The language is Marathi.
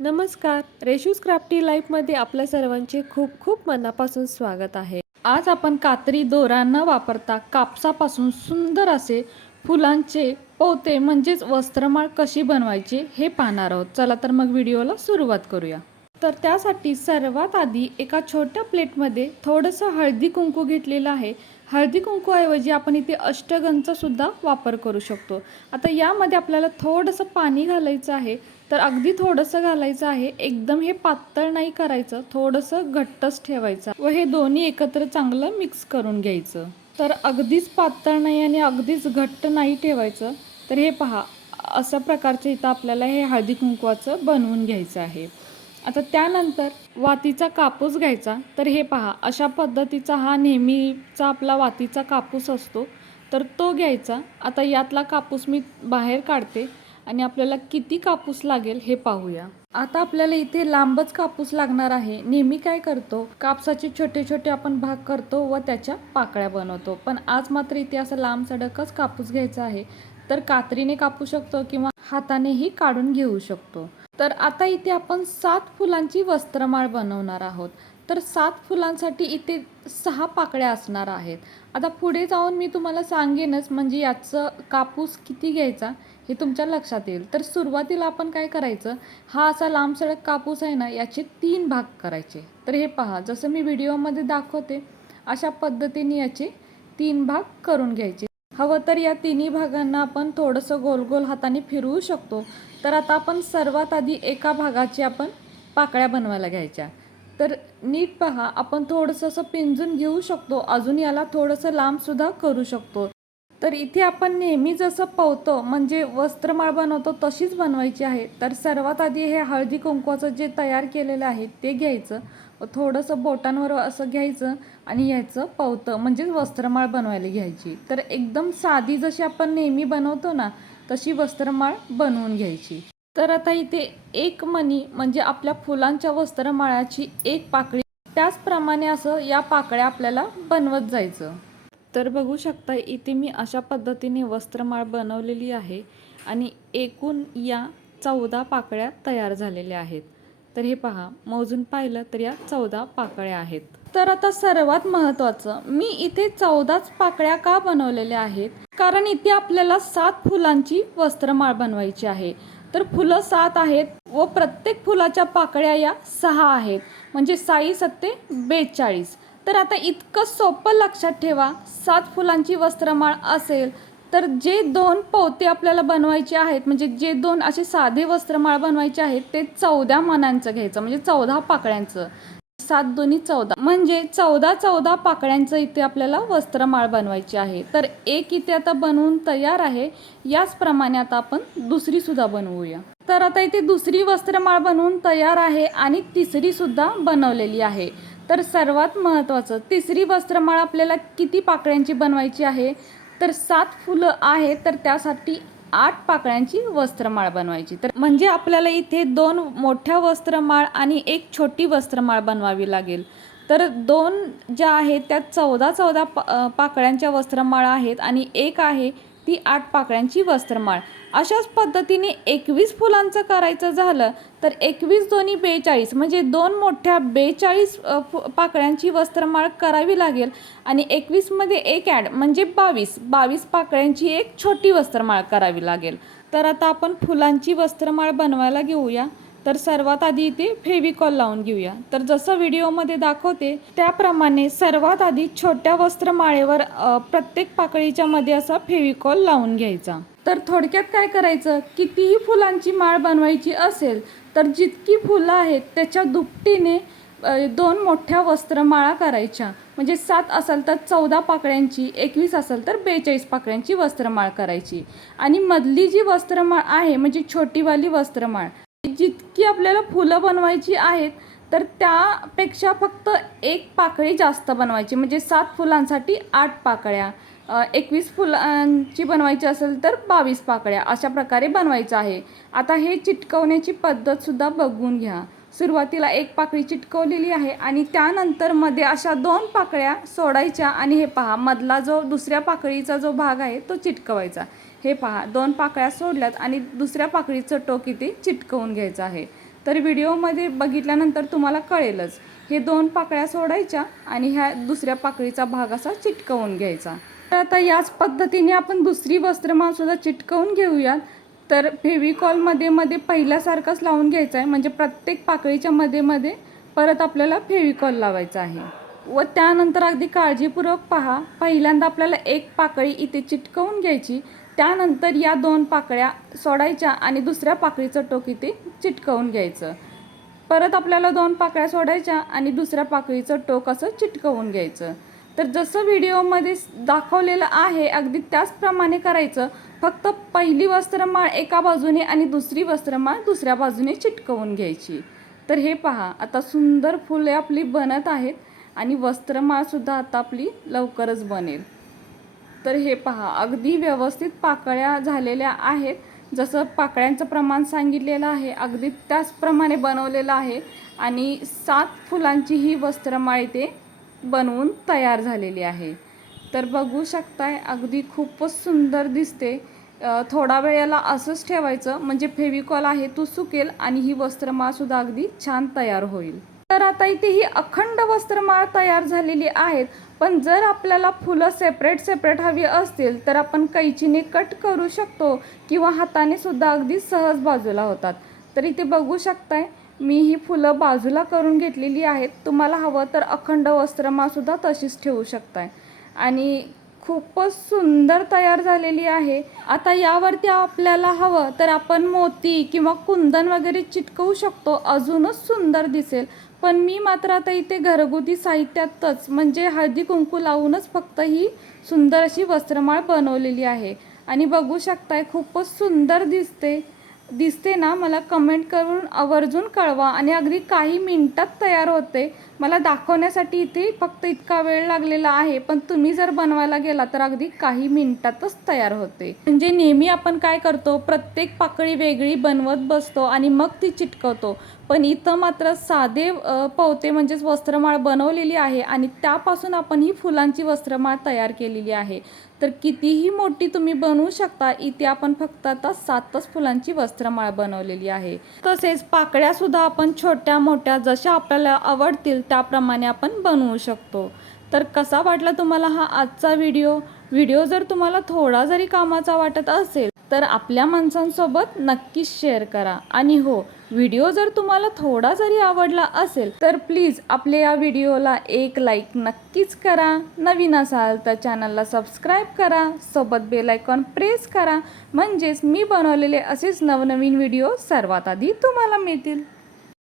नमस्कार. रेशूज क्राफ्टी लाईफमध्ये आपल्या सर्वांचे खूप खूप मनापासून स्वागत आहे. आज आपण कात्री दोरा न वापरता कापसापासून सुंदर असे फुलांचे पोते म्हणजेच वस्त्रमाळ कशी बनवायची हे पाहणार आहोत. चला तर मग व्हिडिओला सुरुवात करूया. तर त्यासाठी सर्वात आधी एका छोट्या प्लेटमध्ये थोडंसं हळदी कुंकू घेतलेलं आहे. हळदी कुंकूऐवजी आपण इथे अष्टगंचासुद्धा वापर करू शकतो. आता यामध्ये आपल्याला थोडंसं पाणी घालायचं आहे. तर अगदी थोडंसं घालायचं आहे. एकदम हे पातळ नाही करायचं थोडंसं घट्टच ठेवायचं. व हे दोन्ही एकत्र चांगलं मिक्स करून घ्यायचं. तर अगदीच पातळ नाही आणि अगदीच घट्ट नाही ठेवायचं. तर हे पहा अशा प्रकारचं इथं आपल्याला हे हळदी कुंकवाचं बनवून घ्यायचं आहे. आता त्यानंतर वातीचा कापूस घ्यायचा. तर हे पहा अशा पद्धतीचा हा नेहमीचा आपला वातीचा कापूस असतो. तर तो घ्यायचा. आता यातला कापूस मी बाहेर काढते. आणि आपल्याला किती कापूस लागेल हे पाहूया. आता आपल्याला इथे लांबच कापूस लागणार आहे. नेहमी काय करतो? कापसाचे छोटे छोटे आपण भाग करतो व त्याच्या पाकळ्या बनवतो. पण आज मात्र इथे असं लांब सडकच कापूस घ्यायचा आहे. तर कात्रीने कापू शकतो किंवा हातानेही काढून घेऊ शकतो. तर आता इथे आपण सात फुलांची वस्त्रमाळ बनवणार आहोत. तर सात फुलांसाठी इथे सहा पाकळ्या असणार आहेत. आता पुढे जाऊन मी तुम्हाला सांगेनच म्हणजे याचं कापूस किती घ्यायचा? हे तुमच्या लक्षात येईल. तर सुरुवातीला आपण काय करायचं? हा असा लांब सडक कापूस आहे ना याचे तीन भाग करायचे. तर हे पहा जसं मी व्हिडिओमध्ये दाखवते अशा पद्धतीने याचे तीन भाग करून घ्यायचे. हवं तर या तिन्ही भागांना आपण थोडंसं गोल गोल हाताने फिरवू शकतो. तर आता आपण सर्वात आधी एका भागाची आपण पाकळ्या बनवायला घ्यायच्या. तर नीट पहा आपण थोडंसं असं पिंजून घेऊ शकतो. अजून याला थोडंसं लांबसुद्धा करू शकतो. तर इथे आपण नेहमी जसं पवतो म्हणजे वस्त्रमाळ बनवतो तशीच बनवायची आहे. तर सर्वात आधी हे हळदी कुंकवाचं जे तयार केलेलं आहे ते घ्यायचं. व थोडंसं बोटांवर असं घ्यायचं आणि याचं पवतं म्हणजेच वस्त्रमाळ बनवायला घ्यायची. तर एकदम साधी जशी आपण नेहमी बनवतो ना तशी वस्त्रमाळ बनवून घ्यायची. तर आता इथे एक मणी म्हणजे आपल्या फुलांच्या वस्त्रमाळाची एक पाकळी त्याचप्रमाणे असं या पाकळ्या आपल्याला बनवत जायचं. तर बघू शकता इथे मी अशा पद्धतीने वस्त्रमाळ बनवलेली आहे आणि एकूण या चौदा पाकळ्या तयार झालेल्या आहेत. तर हे पहा मोजून पाहिलं तर या चौदा पाकळ्या आहेत. तर आता सर्वात महत्त्वाचं मी इथे चौदाच पाकळ्या का बनवलेल्या आहेत? कारण इथे आपल्याला सात फुलांची वस्त्रमाळ बनवायची आहे. तर फुलं सात आहेत व प्रत्येक फुलाच्या पाकळ्या या सहा आहेत. म्हणजे साई सत्ते बेचाळीस. तर आता इतकं सोपं लक्षात ठेवा सात फुलांची वस्त्रमाळ असेल तर जे दोन पोते आपल्याला बनवायचे आहेत म्हणजे जे दोन असे साधे वस्त्रमाळ बनवायचे आहेत ते चौदा मनांचं घ्यायचं म्हणजे चौदा पाकळ्यांचं. सात दोन्ही चौदा. म्हणजे चौदा चौदा पाकळ्यांचं इथे आपल्याला वस्त्रमाळ बनवायची आहे. तर एक इथे आता बनवून तयार आहे. याचप्रमाणे आता आपण दुसरी सुद्धा बनवूया. तर आता इथे दुसरी वस्त्रमाळ बनवून तयार आहे आणि तिसरीसुद्धा बनवलेली आहे. तर सर्वात महत्त्वाचं तिसरी वस्त्रमाळ आपल्याला किती पाकळ्यांची बनवायची आहे? तर सात फुलं आहेत तर त्यासाठी आठ पाकळ्यांची वस्त्रमाळ बनवायची. तर म्हणजे आपल्याला इथे दोन मोठ्या वस्त्रमाळ आणि एक छोटी वस्त्रमाळ बनवावी लागेल. तर दोन ज्या आहेत त्या चौदा चौदा पा पाकळ्यांच्या वस्त्रमाळा आहेत आणि एक आहे ती आठ पाकळ्यांची वस्त्रमाळ. अशाच पद्धतीने एकवीस फुलांचं करायचं झालं तर एकवीस दोन्ही बेचाळीस म्हणजे दोन मोठ्या बेचाळीस फु पाकळ्यांची वस्त्रमाळ करावी लागेल आणि एकवीसमध्ये एक ॲड म्हणजे बावीस बावीस पाकळ्यांची एक छोटी वस्त्रमाळ करावी लागेल. तर आता आपण फुलांची वस्त्रमाळ बनवायला घेऊया. तर सर्वात आधी इथे फेविकॉल लावून घेऊया. तर जसं व्हिडिओमध्ये दाखवते त्याप्रमाणे सर्वात आधी छोट्या वस्त्रमाळेवर प्रत्येक पाकळीच्या मध्ये असा फेविकॉल लावून घ्यायचा. तर थोडक्यात काय करायचं? कितीही फुलांची माळ बनवायची असेल तर जितकी फुलं आहेत त्याच्या दुपटीने दोन मोठ्या वस्त्रमाळा करायच्या. म्हणजे सात असेल तर चौदा पाकळ्यांची एकवीस असेल तर बेचाळीस पाकळ्यांची वस्त्रमाळ करायची. आणि मधली जी वस्त्रमाळ आहे म्हणजे छोटीवाली वस्त्रमाळ जितकी आपल्याला फुलं बनवायची आहेत तर त्यापेक्षा फक्त एक पाकळी जास्त बनवायची. म्हणजे सात फुलांसाठी आठ पाकळ्या. एकवीस फुलांची बनवायची असेल तर बावीस पाकळ्या अशा प्रकारे बनवायचं आहे. आता हे चिटकवण्याची पद्धतसुद्धा बघून घ्या. सुरुवातीला एक पाकळी चिटकवलेली आहे आणि त्यानंतरमध्ये अशा दोन पाकळ्या सोडायच्या आणि हे पहा मधला जो दुसऱ्या पाकळीचा जो भाग आहे तो चिटकवायचा. हे पहा दोन पाकळ्या सोडल्यात आणि दुसऱ्या पाकळीचं टोक इथे चिटकवून घ्यायचं आहे. तर व्हिडिओमध्ये बघितल्यानंतर तुम्हाला कळेलच. हे दोन पाकळ्या सोडायच्या आणि ह्या दुसऱ्या पाकळीचा भाग असा चिटकवून घ्यायचा. आता याच पद्धतीने आपण दुसरी वस्त्रमाळसुद्धा चिटकवून घेऊयात. तर फेविकॉलमध्ये मध्ये पहिल्यासारखंच लावून घ्यायचं आहे. म्हणजे प्रत्येक पाकळीच्या मध्ये मध्ये परत आपल्याला फेविकॉल लावायचा आहे. व त्यानंतर अगदी काळजीपूर्वक पहा. पहिल्यांदा आपल्याला एक पाकळी इथे चिटकवून घ्यायची. त्यानंतर या दोन पाकळ्या सोडायच्या आणि दुसऱ्या पाकळीचं टोक इथे चिटकवून घ्यायचं. परत आपल्याला दोन पाकळ्या सोडायच्या आणि दुसऱ्या पाकळीचं टोक असं चिटकवून घ्यायचं. तर जसं व्हिडिओमध्ये दाखवलेलं आहे अगदी त्याचप्रमाणे करायचं. फक्त पहिली वस्त्रमाळ एका बाजूने आणि दुसरी वस्त्रमाळ दुसऱ्या बाजूने चिटकवून घ्यायची. तर हे पहा आता सुंदर फुले आपली बनत आहेत आणि वस्त्रमाळसुद्धा आता आपली लवकरच बनेल. तर हे पहा अगदी व्यवस्थित पाकळ्या झालेल्या आहेत. जसं पाकळ्यांचं प्रमाण सांगितलेलं आहे अगदी त्याचप्रमाणे बनवलेलं आहे. आणि सात फुलांची ही वस्त्रमाळ इथे बनवून तयार झालेली आहे. तर बघू शकताय अगदी खूपच सुंदर दिसते. थोडा वेळ याला असंच ठेवायचं म्हणजे फेविकॉल आहे तो सुकेल आणि ही वस्त्रमाळसुद्धा अगदी छान तयार होईल. तर आता इथे ही अखंड वस्त्रमाळ तयार झालेली आहेत पण जर आपल्याला फुलं सेपरेट सेपरेट हवी असतील तर आपण कैचीने कट करू शकतो किंवा हाताने सुद्धा अगदी सहज बाजूला होतात. तर इथे बघू शकताय मी ही फुलं बाजूला करून घेतलेली आहेत. तुम्हाला हवं तर अखंड वस्त्रमासुद्धा तशीच ठेवू शकताय. आणि खूपच सुंदर तयार झालेली आहे. आता यावरती आपल्याला हवं तर आपण मोती किंवा कुंदन वगैरे चिटकवू शकतो. अजूनच सुंदर दिसेल. पण मी मात्र आता इथे घरगुती साहित्यातच म्हणजे हळदी कुंकू लावूनच फक्त ही सुंदर अशी वस्त्रमाळ बनवलेली आहे. आणि बघू शकताय खूपच सुंदर दिसते. दिसते ना मला कमेंट करून आवर्जून कळवा. आणि अगदी काही मिनटात तयार होते. मला दाखवण्यासाठी इथे फक्त इतका वेळ लागलेला आहे पण तुम्ही जर बनवायला गेला तर अगदी काही मिनिटातच तयार होते. म्हणजे नेहमी आपण काय करतो प्रत्येक पाकळी वेगळी बनवत बसतो आणि मग ती चिटकवतो. पण इथं मात्र साधे पवते म्हणजेच वस्त्रमाळ बनवलेली आहे आणि त्यापासून आपण ही फुलांची वस्त्रमाळ तयार केलेली आहे. तर कितीही मोठी तुम्ही बनवू शकता इथे आपण फक्त आता सातच फुलांची वस्त्रमाळ बनवलेली आहे. तसेच पाकळ्या सुद्धा आपण छोट्या मोठ्या जशा आपल्याला आवडतील त्याप्रमाणे आपण बनवू शकतो. तर कसा वाटला तुम्हाला हा आजचा व्हिडिओ? व्हिडिओ जर तुम्हाला थोडा जरी कामाचा वाटत असेल तर आपल्या माणसांसोबत नक्कीच शेअर करा. आणि हो व्हिडिओ जर तुम्हाला थोडा जरी आवडला असेल तर प्लीज आपल्या या व्हिडिओला एक लाईक नक्कीच करा. नवीन असाल तर चॅनलला सबस्क्राईब करा. सोबत बेल आयकॉन प्रेस करा. म्हणजेच मी बनवलेले असेच नवनवीन व्हिडिओ सर्वात आधी तुम्हाला मिळतील.